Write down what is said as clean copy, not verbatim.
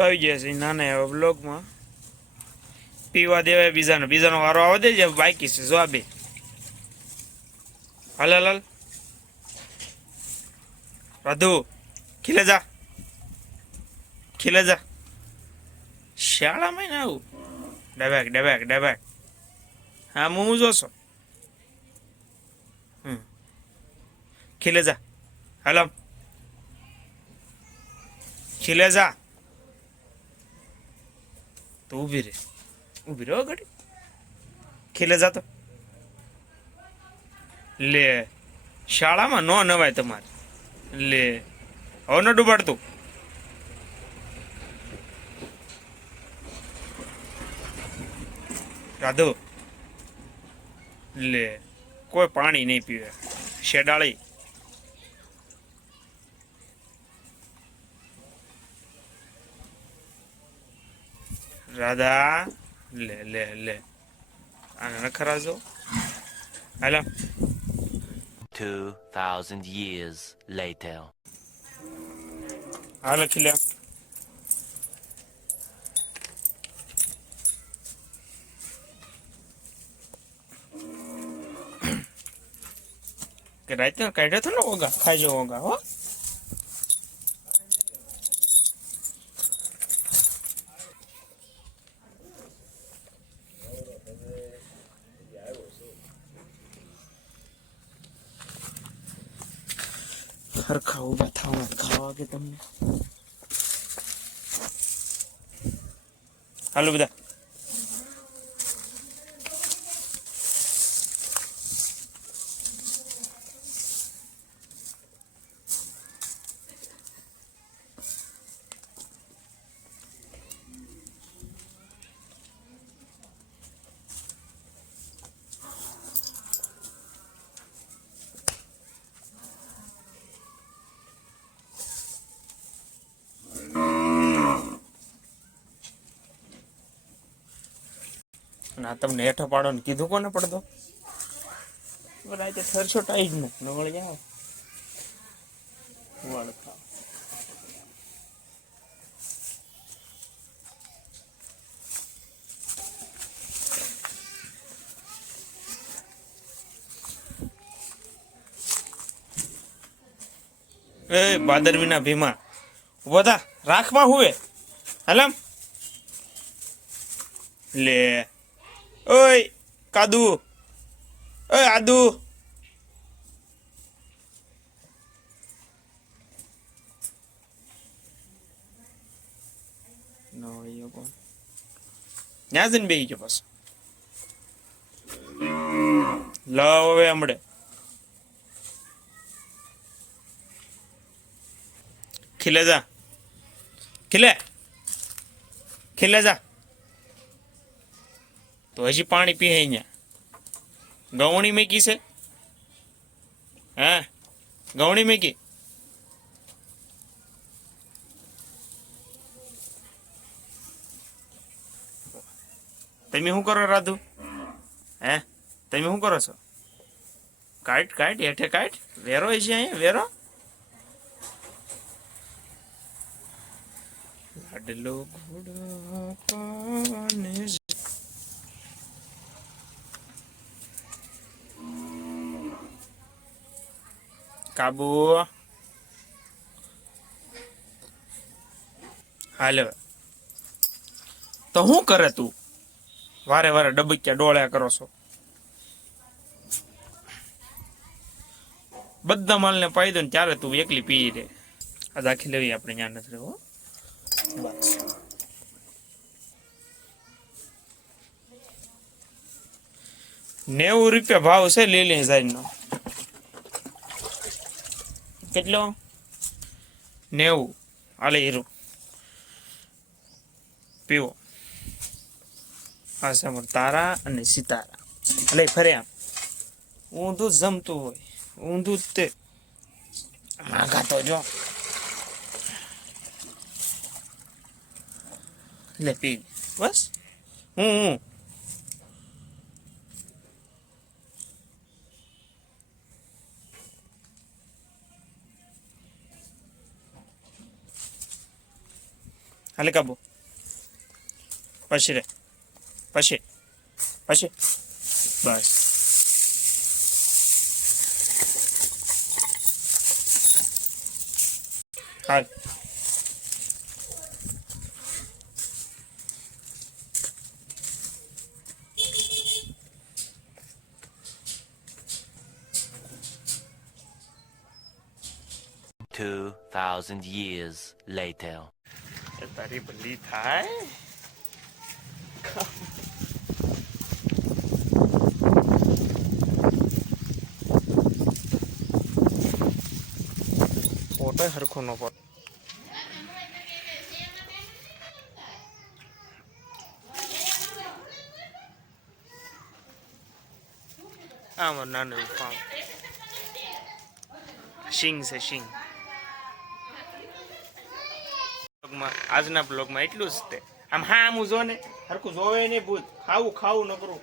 તો આવી જાય છે નાના એવા બ્લોગમાં પીવા દેવાય બીજાનો વારો આવે દે જે બાકી છે જવાબે હાલ હાલ હાલ રાધુ ખીલે જા શાળામાં ને આવું ડબાક હા હું જોશો ખીલે જા હાલો ખીલે જા તો ઊભી રહે ઘડી ખીલે જા તો લે શાળામાં ન નવાય તમારે લે હવે ન ડૂબાડતું રાધુ લે કોઈ પાણી નહીં પીવે શેડાળી રાધા લે આને નખરા જો હાલો 2000 years later. હાલો ખીલે કે રાતે કાઢ્યો હતો ને ઓગા ખાજો ઓગા હો હરખા ઉભા થવા ખાવા કે તમને હાલો બધા ના તમને હેઠો પાડો ને કીધું કોને પડતો રાતે ઠરશો ટાઈટ ને નવળી જાવ વાળ ખાવ એ ભાદરવીના ભીમા ઉભા થા રાખમાં હુએ હલમ લે ઓય કાદુ ઓય આદુ નવળીઓ કોણ ત્યાં જઈને બેસી ગયો પાછો લવ હવે હમણે ખીલે જા ખીલે જા તો હજી પાણી પીએ અહીંયા ગવણી મેકી છે હા ગવણી મેકી તમે શું કરો રાધુ હે તમે શું કરો છો કાઢ હેઠે કાઢ વેરો છે અહીંયા વેરો લાડલો ઘોડા પાને કાબુ હાલે તો શું કરે તું વારે ડબક્યા ડોળ્યા કરો છો બધા માલને પાઈ દો ને ત્યારે તું એકલી પી રે આ દાખી લેવી આપણે ત્યાં નથી રહેવો બસ 90 રૂપિયા ભાવ છે લીલી ઝાડનો કેટલો 90 આલે હીરો પીવો આ છે તારા અને સિતારા એટલે ફરે આમ ઊંધું જમતું હોય ઊંધું તે માગા તો જો લે પી બસ હું હાલે કાબુ પછી રે પછી પછી બસ હાલ 2,000 years later. એ તારી ભલી થાય ફોટો હરખો નો પડે આમ નાનું ફામ શિંગ છે શિંગ આજના બ્લોગમાં એટલું જ તે આમ હા હું જો ને હરખું જોવે નહીં ભૂત ખાવું ખાવું ન કરું